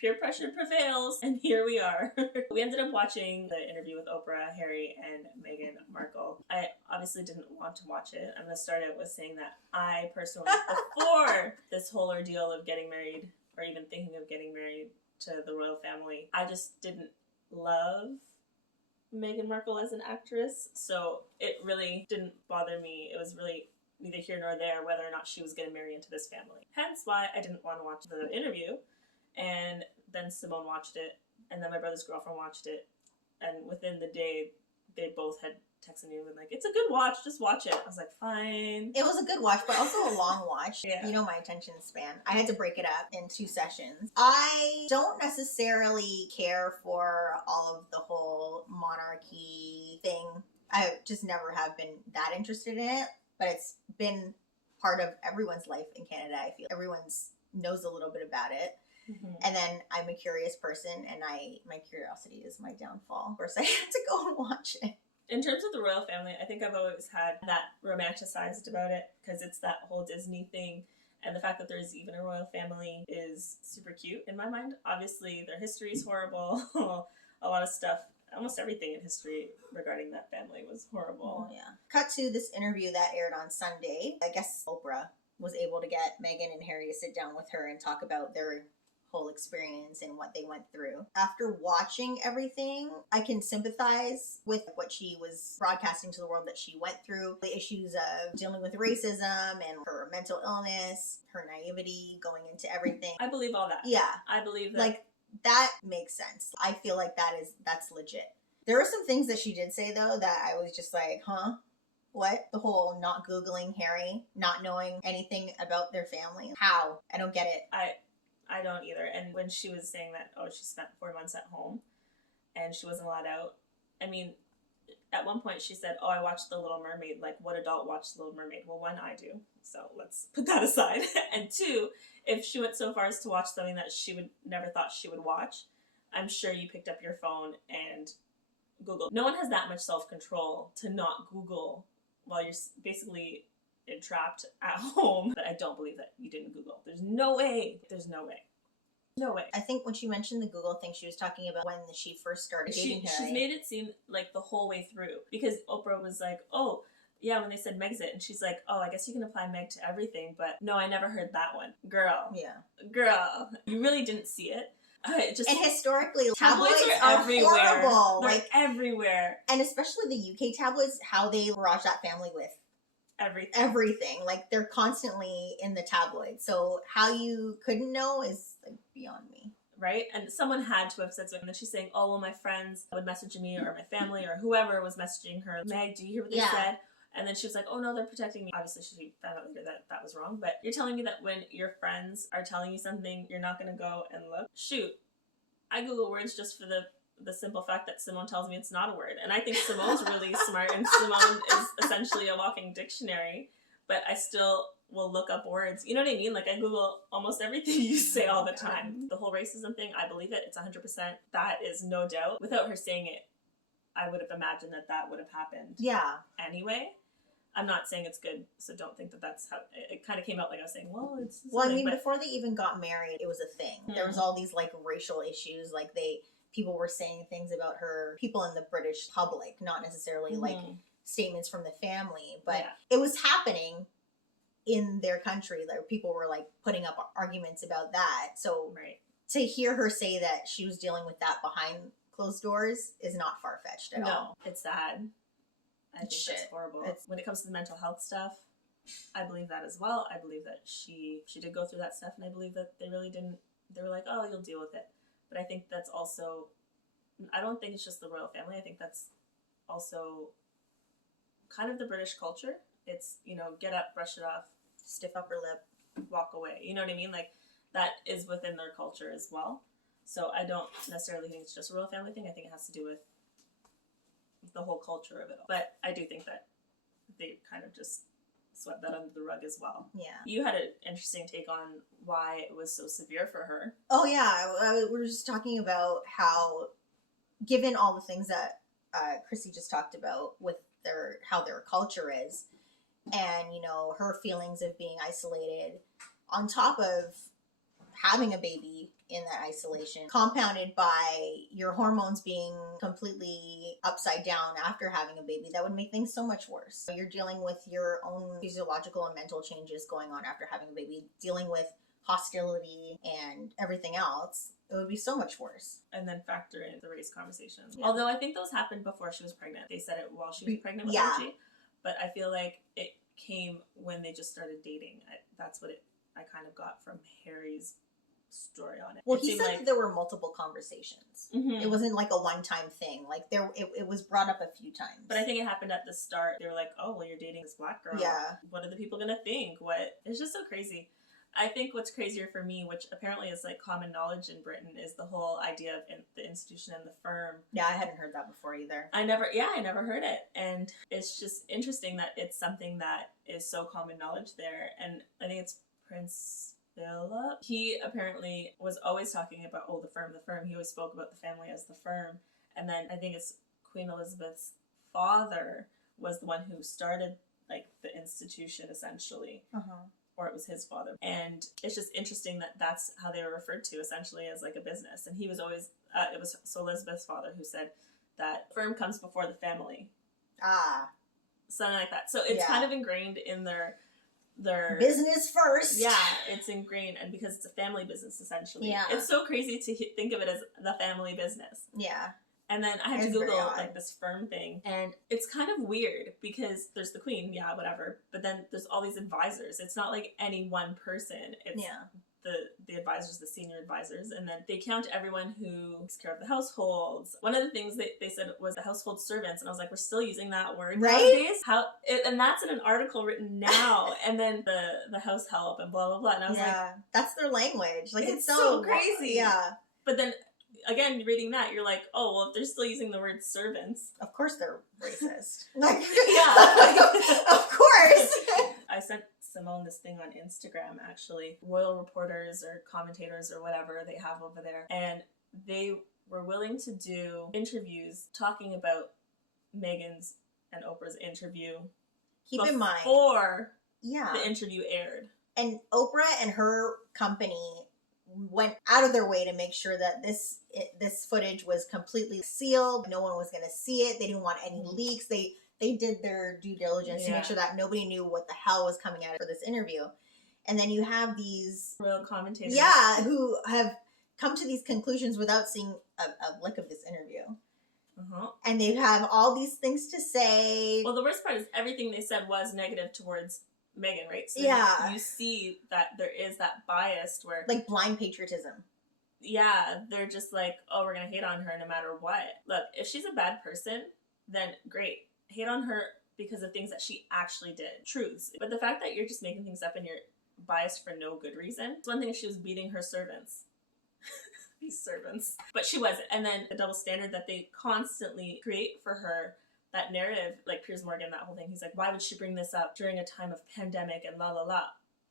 peer pressure prevails, and here we are. We ended up watching the interview with Oprah, Harry, and Meghan Markle. I obviously didn't want to watch it. I'm going to start out with saying that I personally, before this whole ordeal of getting married, or even thinking of getting married to the royal family, I just didn't love Meghan Markle as an actress, so it really didn't bother me. It was really neither here nor there whether or not she was going to marry into this family. Hence why I didn't want to watch the interview. And then Simone watched it, and then my brother's girlfriend watched it, and within the day, they both had texted me and been like, it's a good watch, just watch it. I was like, fine. It was a good watch, but also a long watch. Yeah. You know my attention span. I had to break it up in 2 sessions. I don't necessarily care for all of the whole monarchy thing. I just never have been that interested in it, but it's been part of everyone's life in Canada, I feel. Everyone's knows a little bit about it. Mm-hmm. And then I'm a curious person, and my curiosity is my downfall. Of course, I had to go and watch it. In terms of the royal family, I think I've always had that romanticized about it, because it's that whole Disney thing, and the fact that there's even a royal family is super cute in my mind. Obviously, their history is horrible. A lot of stuff, almost everything in history regarding that family was horrible. Oh, yeah. Cut to this interview that aired on Sunday. I guess Oprah was able to get Meghan and Harry to sit down with her and talk about their whole experience and what they went through. After watching everything, I can sympathize with what she was broadcasting to the world that she went through, the issues of dealing with racism and her mental illness, her naivety going into everything. I believe all that. Yeah. I believe that. Like, that makes sense. I feel like that's legit. There were some things that she did say, though, that I was just like, huh? What? The whole not Googling Harry, not knowing anything about their family. How? I don't get it. I don't either. And when she was saying that, she spent 4 months at home and she wasn't allowed out. I mean, at one point she said, I watched The Little Mermaid. Like, what adult watched The Little Mermaid? Well, one, I do. So let's put that aside. And 2, if she went so far as to watch something that she would never thought she would watch, I'm sure you picked up your phone and Googled. No one has that much self-control to not Google while you're basically entrapped at home. But I don't believe that you didn't Google. There's no way. No way. I think when she mentioned the Google thing, she was talking about when she first started dating Harry. She's made it seem like the whole way through, because Oprah was like, yeah, when they said Megxit, and she's like, I guess you can apply Meg to everything, but no, I never heard that one. Girl. You really didn't see it. And historically, tabloids are everywhere. Horrible. They're everywhere. And especially the UK tabloids, how they barrage that family with everything. Like, they're constantly in the tabloids. So how you couldn't know is like beyond me. Right? And someone had to have said something. And then she's saying, my friends would message me, or my family, or whoever was messaging her. Meg, do you hear what they said? And then she was like, no, they're protecting me. Obviously, she found out later that that was wrong. But you're telling me that when your friends are telling you something, you're not going to go and look? Shoot. I Google words just for the simple fact that Simone tells me it's not a word. And I think Simone's really smart, and Simone is essentially a walking dictionary. But I still will look up words. You know what I mean? Like, I Google almost everything you say all the time. The whole racism thing, I believe it. It's 100%. That is no doubt. Without her saying it, I would have imagined that would have happened. Yeah. Anyway, I'm not saying it's good, so don't think that that's how it kind of came out. Like I was saying, it's well, I mean, before they even got married, it was a thing. Mm-hmm. There was all these like racial issues. Like, people were saying things about her, people in the British public, not necessarily like statements from the family, but it was happening in their country. Like, people were like putting up arguments about that. So to hear her say that she was dealing with that behind closed doors is not far-fetched at all. No, it's sad. I think that's horrible. When it comes to the mental health stuff, I believe that as well. I believe that she did go through that stuff, and I believe that they really didn't. They were like, you'll deal with it. But I think that's also, I don't think it's just the royal family. I think that's also kind of the British culture. It's, get up, brush it off, stiff upper lip, walk away. You know what I mean? Like, that is within their culture as well. So I don't necessarily think it's just a royal family thing. I think it has to do with the whole culture of it all. But I do think that they kind of just swept that under the rug as well. Yeah. You had an interesting take on why it was so severe for her. Oh, yeah. We were just talking about how, given all the things that Crissy just talked about with how their culture is, and, her feelings of being isolated, on top of having a baby in that isolation, compounded by your hormones being completely upside down after having a baby, that would make things so much worse. You're dealing with your own physiological and mental changes going on after having a baby, dealing with hostility and everything else. It would be so much worse. And then factor in the race conversations. Yeah. Although I think those happened before she was pregnant. They said it while she was pregnant with Yeah. Archie. But I feel like it came when they just started dating. That's what I kind of got from Harry's story on it. Well, it he said that there were multiple conversations. Mm-hmm. It wasn't like a one-time thing. Like it was brought up a few times. But I think it happened at the start. They were like, "Oh, well, you're dating this black girl. Yeah. What are the people gonna think? What?" It's just so crazy. I think what's crazier for me, which apparently is like common knowledge in Britain, is the whole idea of the institution and the firm. Yeah, I hadn't heard that before either. I never heard it. And it's just interesting that it's something that is so common knowledge there. And I think it's Prince Philip. He apparently was always talking about, the firm. He always spoke about the family as the firm. And then I think it's Queen Elizabeth's father was the one who started like the institution essentially. Uh-huh. Or it was his father. And it's just interesting that that's how they were referred to, essentially, as like a business. And he was always, it was so Elizabeth's father who said that firm comes before the family. Ah. Something like that. So it's kind of ingrained in their business first. Yeah, it's ingrained. And because it's a family business, essentially. Yeah. It's so crazy to think of it as the family business. Yeah. And then I had to Google like this firm thing, and it's kind of weird because there's the queen, whatever, but then there's all these advisors. It's not like any one person. It's the advisors, the senior advisors, and then they count everyone who takes care of the households. One of the things they said was the household servants, and I was like, we're still using that word nowadays? And that's in an article written now, and then the house help and blah, blah, blah. And I was like, that's their language. Like it's so crazy. Yeah. But then again, reading that, you're like, oh, well, if they're still using the word servants. Of course they're racist. Like, of course. I sent Simone this thing on Instagram, actually. Royal reporters or commentators or whatever they have over there. And they were willing to do interviews talking about Meghan's and Oprah's interview. Keep in mind. Before the interview aired. And Oprah and her company went out of their way to make sure that this footage was completely sealed. No one was going to see it. They didn't want any leaks. They did their due diligence to make sure that nobody knew what the hell was coming out for this interview. And then you have these royal commentators, who have come to these conclusions without seeing a lick of this interview. And they have all these things to say. Well, the worst part is everything they said was negative towards Meghan, right? So you see that there is that bias where... like blind patriotism. Yeah, they're just like, oh, we're going to hate on her no matter what. Look, if she's a bad person, then great. Hate on her because of things that she actually did. Truths. But the fact that you're just making things up and you're biased for no good reason. It's one thing if she was beating her servants. These servants. But she wasn't. And then the double standard that they constantly create for her, that narrative, like Piers Morgan, that whole thing, he's like, why would she bring this up during a time of pandemic and la la la?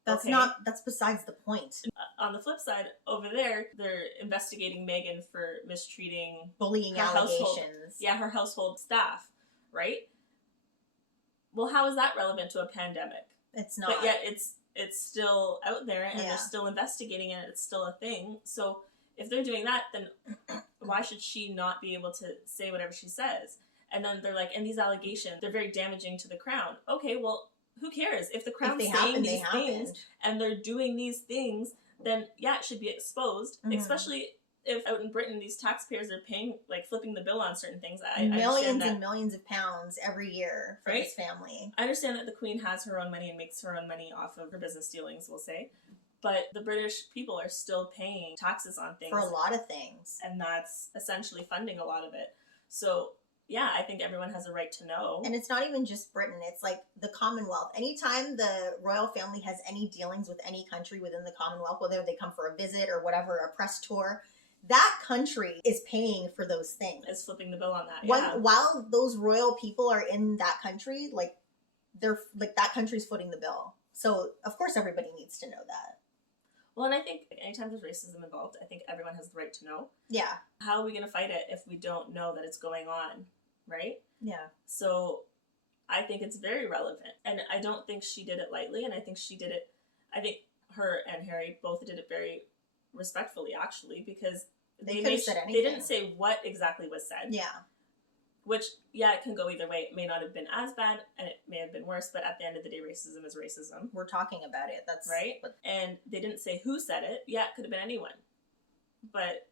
That's besides the point. On the flip side, over there, they're investigating Meghan for mistreating... bullying allegations. Her household staff, right? Well, how is that relevant to a pandemic? It's not. But yet it's still out there and they're still investigating it. It's still a thing. So if they're doing that, then why should she not be able to say whatever she says? And then they're like, and these allegations, they're very damaging to the crown. Okay, well, who cares? If the crown's saying these things and they're doing these things, then it should be exposed. Especially if out in Britain, these taxpayers are paying, like flipping the bill on certain things. Millions and millions of pounds every year for this family. I understand that the Queen has her own money and makes her own money off of her business dealings, we'll say. But the British people are still paying taxes on things. For a lot of things. And that's essentially funding a lot of it. So, I think everyone has a right to know. And it's not even just Britain. It's like the Commonwealth. Anytime the royal family has any dealings with any country within the Commonwealth, whether they come for a visit or whatever, a press tour, that country is paying for those things. Is flipping the bill on that. While those royal people are in that country, they're that country's footing the bill. So of course everybody needs to know that. Well, and I think anytime there's racism involved, I think everyone has the right to know. Yeah. How are we going to fight it if we don't know that it's going on, right? Yeah. So I think it's very relevant. And I don't think she did it lightly, and I think she did it, I think her and Harry both did it very respectfully, actually, because they could have said anything. They didn't say what exactly was said. Yeah. Which, yeah, it can go either way. It may not have been as bad, and it may have been worse, but at the end of the day, racism is racism. We're talking about it. That's right. And they didn't say who said it. Yeah, it could have been anyone. But...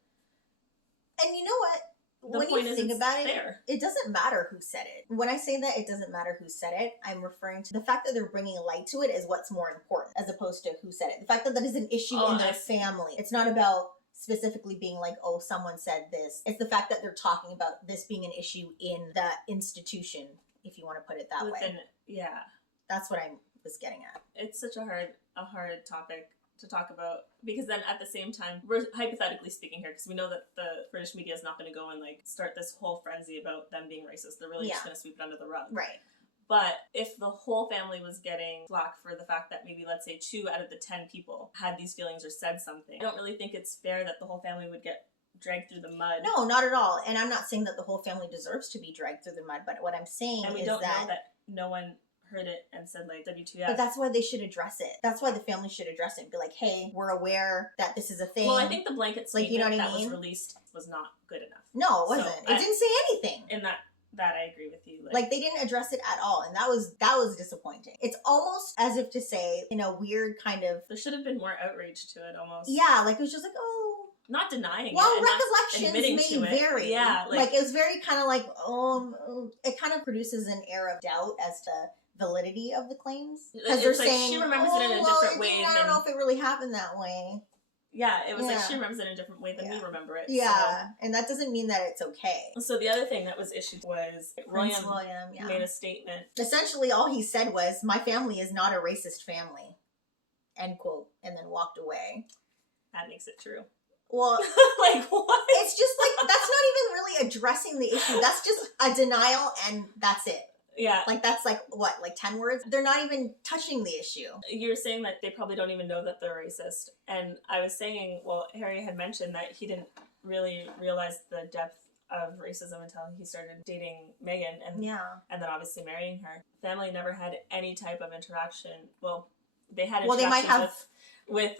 And you know what? When you think about it, it doesn't matter who said it. When I say that it doesn't matter who said it, I'm referring to the fact that they're bringing light to it is what's more important, as opposed to who said it. The fact that that is an issue in their family. It's not about specifically being like, oh, someone said this. It's the fact that they're talking about this being an issue in the institution, if you want to put it that way. Yeah. That's what I was getting at. It's such a hard topic to talk about, because then at the same time, we're hypothetically speaking here, because we know that the British media is not going to go and like start this whole frenzy about them being racist. They're really just going to sweep it under the rug. Right. But if the whole family was getting flack for the fact that maybe, let's say, 2 out of the 10 people had these feelings or said something, I don't really think it's fair that the whole family would get dragged through the mud. No, not at all. And I'm not saying that the whole family deserves to be dragged through the mud, but what I'm saying is that... And we don't know that no one heard it and said, like, WTF. But that's why they should address it. That's why the family should address it and be like, hey, we're aware that this is a thing. Well, I think the blanket statement, like, you know what I mean? was released was not good enough. No, it wasn't. It didn't say anything. And that I agree with you. Like they didn't address it at all, and that was disappointing. It's almost as if to say, in a weird kind of... There should have been more outrage to it, almost. Yeah, like it was just like, oh... Not denying well, it. Well, recollections may vary. Yeah. Like it was very kind of like, it kind of produces an air of doubt as to validity of the claims. Because they're like saying, she remembers it in a different way. I don't know if it really happened that way. Yeah, it was like she remembers it in a different way than we remember it. Yeah, so. And that doesn't mean that it's okay. So the other thing that was issued was William made a statement. Essentially, all he said was, my family is not a racist family, end quote, and then walked away. That makes it true. Well, like what? It's just like, that's not even really addressing the issue. That's just a denial and that's it. Yeah. Like that's like, what, like 10 words? They're not even touching the issue. You were saying that they probably don't even know that they're racist. And I was saying, well, Harry had mentioned that he didn't really realize the depth of racism until he started dating Meghan and then obviously marrying her. Family never had any type of interaction. Well, they had interactions they might have with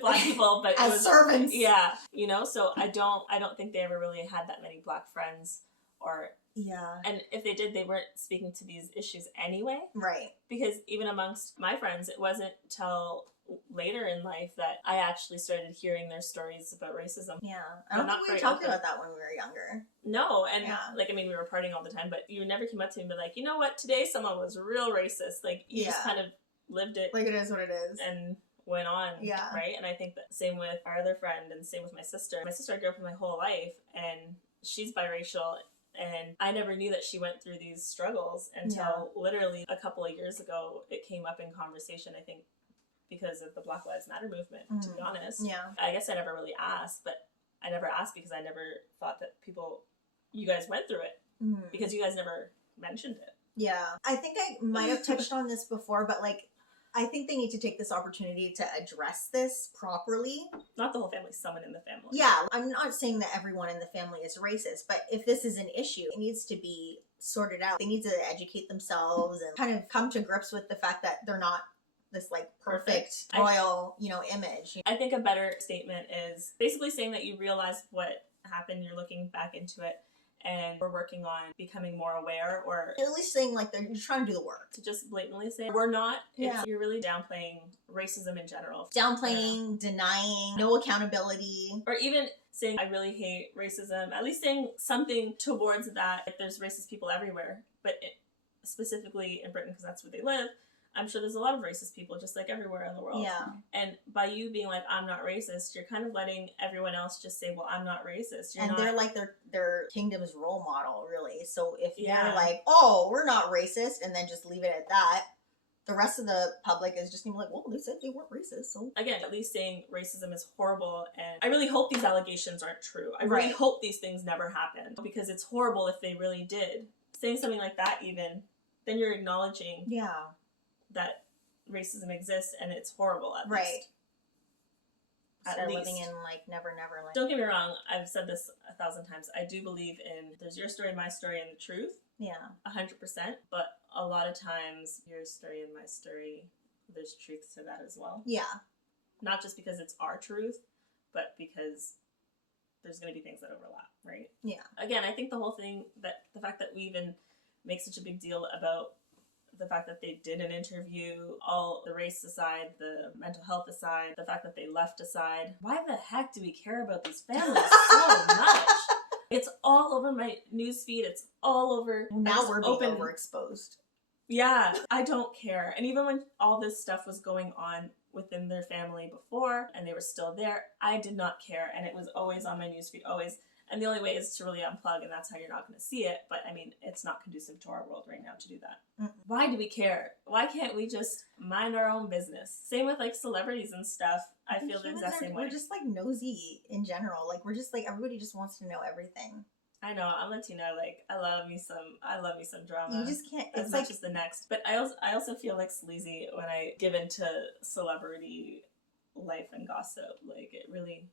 black people, but as servants. Yeah, you know. So I don't think they ever really had that many black friends, or and if they did, they weren't speaking to these issues anyway. Right. Because even amongst my friends, it wasn't till later in life that I actually started hearing their stories about racism. Yeah, I don't think we talked about that when we were younger. No, and like, I mean, we were partying all the time, but you never came up to me and be like, you know what, today someone was real racist. Like, you just kind of lived it. Like, it is what it is. And went on, right? And I think that same with our other friend and same with my sister. My sister I grew up with my whole life, and she's biracial, and I never knew that she went through these struggles until literally a couple of years ago it came up in conversation, I think because of the Black Lives Matter movement, to be honest. Yeah. I guess I never really asked, but I never asked because I never thought that you guys went through it, because you guys never mentioned it. Yeah. I think I might have touched on this before, but like, I think they need to take this opportunity to address this properly. Not the whole family, someone in the family. Yeah, I'm not saying that everyone in the family is racist, but if this is an issue, it needs to be sorted out. They need to educate themselves and kind of come to grips with the fact that they're not this like perfect royal, image. I think a better statement is basically saying that you realize what happened, you're looking back into it, and we're working on becoming more aware, or at least saying like you're trying to do the work. To just blatantly say we're not, you're really downplaying racism in general. Downplaying, denying, no accountability. Or even saying I really hate racism, at least saying something towards that. Like, there's racist people everywhere, but specifically in Britain, because that's where they live, I'm sure there's a lot of racist people just like everywhere in the world. Yeah. And by you being like, I'm not racist, you're kind of letting everyone else just say, well, I'm not racist. They're like their kingdom's role model, really. So if they're like, oh, we're not racist, and then just leave it at that, the rest of the public is just going to be like, well, they said they weren't racist. So again, at least saying racism is horrible, and I really hope these allegations aren't true. I really hope these things never happened, because it's horrible if they really did. Saying something like that, even, then you're acknowledging that racism exists and it's horrible, at least. Start living in like never land. Don't get me wrong, I've said this 1,000 times. I do believe in there's your story, my story, and the truth. Yeah. 100%. But a lot of times, your story and my story, there's truth to that as well. Yeah. Not just because it's our truth, but because there's going to be things that overlap, right? Yeah. Again, I think the whole thing, that the fact that we even make such a big deal about the fact that they did an interview, all the race aside, the mental health aside, the fact that they left aside, why the heck do we care about these families so much? It's all over my newsfeed. It's all over. Now we're being overexposed. Yeah, I don't care. And even when all this stuff was going on within their family before and they were still there, I did not care. And it was always on my newsfeed, always. And the only way is to really unplug, and that's how you're not going to see it. But I mean, it's not conducive to our world right now to do that. Why do we care? Why can't we just mind our own business? Same with like celebrities and stuff. I feel the exact same way. We're just like nosy in general. Like we're just like, everybody just wants to know everything. I know, I'm Latina, like I love me some drama. You just can't, as much as the next. But I also feel like sleazy when I give into celebrity life and gossip. Like it really,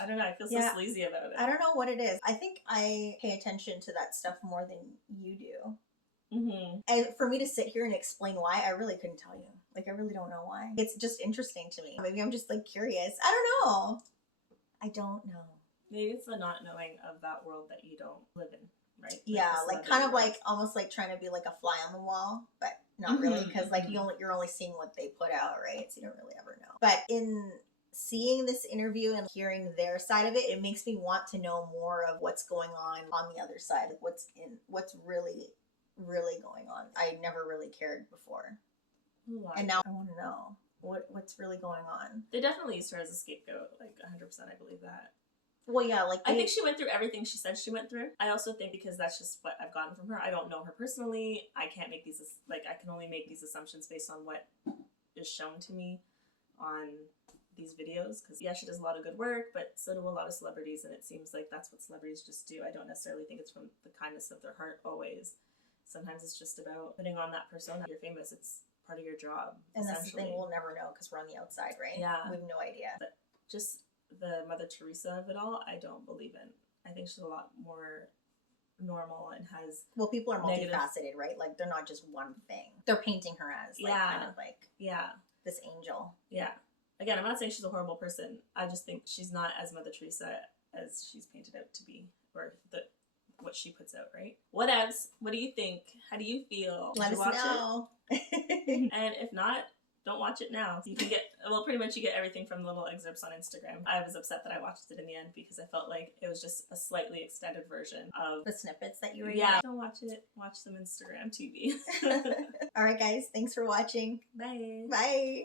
I don't know, I feel so sleazy about it. I don't know what it is. I think I pay attention to that stuff more than you do. Mm-hmm. And for me to sit here and explain why, I really couldn't tell you. Like I really don't know why. It's just interesting to me. Maybe I'm just like curious. I don't know. I don't know. Maybe it's the not knowing of that world that you don't live in, right? Yeah, like kind of like almost like trying to be like a fly on the wall, but not really, because like you're only seeing what they put out, right? So you don't really ever know. But in seeing this interview and hearing their side of it, it makes me want to know more of what's going on the other side, like what's really going on. I never really cared before, and now I want to know what's really going on. They definitely used her as a scapegoat, like 100%. I believe that. Well, yeah, like I think she went through everything she said she went through. I also think because that's just what I've gotten from her. I don't know her personally. I can't make these, like, I can only make these assumptions based on what is shown to me on these videos. Because, yeah, she does a lot of good work, but so do a lot of celebrities, and it seems like that's what celebrities just do. I don't necessarily think it's from the kindness of their heart always. Sometimes it's just about putting on that persona. You're famous. It's part of your job. And that's the thing, we'll never know because we're on the outside, right? Yeah. We have no idea. But just the Mother Teresa of it all, I don't believe in. I think she's a lot more normal and has... Well, people are multifaceted, right? Like, they're not just one thing. They're painting her as, like, kind of like... Yeah. This angel. Yeah. Again, I'm not saying she's a horrible person. I just think she's not as Mother Teresa as she's painted out to be. Or what she puts out, right? Whatevs. What do you think? How do you feel? Let us know. And if not, don't watch it now. You can get, well, pretty much you get everything from little excerpts on Instagram. I was upset that I watched it in the end because I felt like it was just a slightly extended version of the snippets that you were getting. Don't watch it. Watch some Instagram TV. All right, guys. Thanks for watching. Bye. Bye.